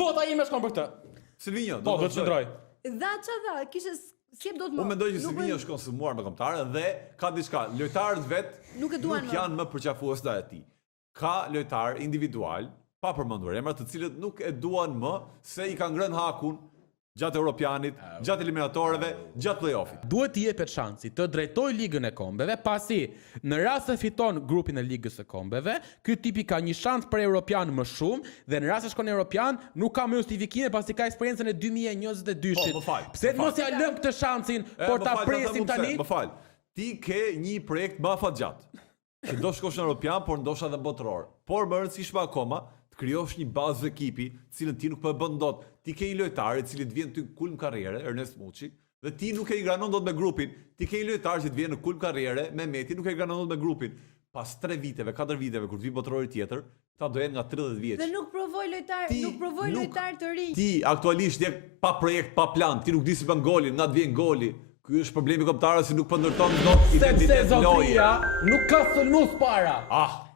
Vota ime shkon për këtë. Silvinjo, Po, do të qëndroj. Dha çfarë dha? Kishe si do të më. Unë mendoj që Silvinjo shkon sëmuar me kombëtare dhe ka diçka. Lojtarët vet Nuk e duan më. janë më përqafues ndaj atij. Ka lojtar individual, pa përmendur emra, të cilët nuk e duan më se i kanë ngrënë hakun gjatë Europianit, gjatë eliminatorëve, gjatë play-offit. Duhet t'i jepet shansi të drejtoj ligën e kombeve, pasi në rast se fiton grupin e ligës së kombeve, ky tipi ka një shans për Europian më shumë dhe në rast se shkon Europian nuk ka më justifikime pasi ka eksperiencën e 2022-shit. Po, më fal. Pse mos ja lëm këtë shansin por ta presim tani? Më fal. Ti ke një projekt më afatgjat. Që do shkosh në Europian, por ndoshta edhe botëror. Por më rëndësishme akoma, të krijosh një bazë ekipi, cilën ti nuk po e bën dot. Ti ke një lojtar i cili të vjen ty kulm karriere, Ernest Muçi, dhe ti nuk e i granon dot me grupin. Ti ke një lojtar që të vjen në kulm karriere, Mehmeti, nuk e i granon dot me grupin. Pas 3 viteve, 4 viteve kur të vi botërori tjetër, ta do jenë nga 30 vjeç. Dhe nuk provoj lojtar të rinj. Ti aktualisht je pa projekt, pa plan, ti nuk di si bën golin, nga të vjen goli. Ky është problemi kombëtarëve se nuk po ndërton dot identitet Sepse loje. Zotria nuk ka sulmues para. Ah,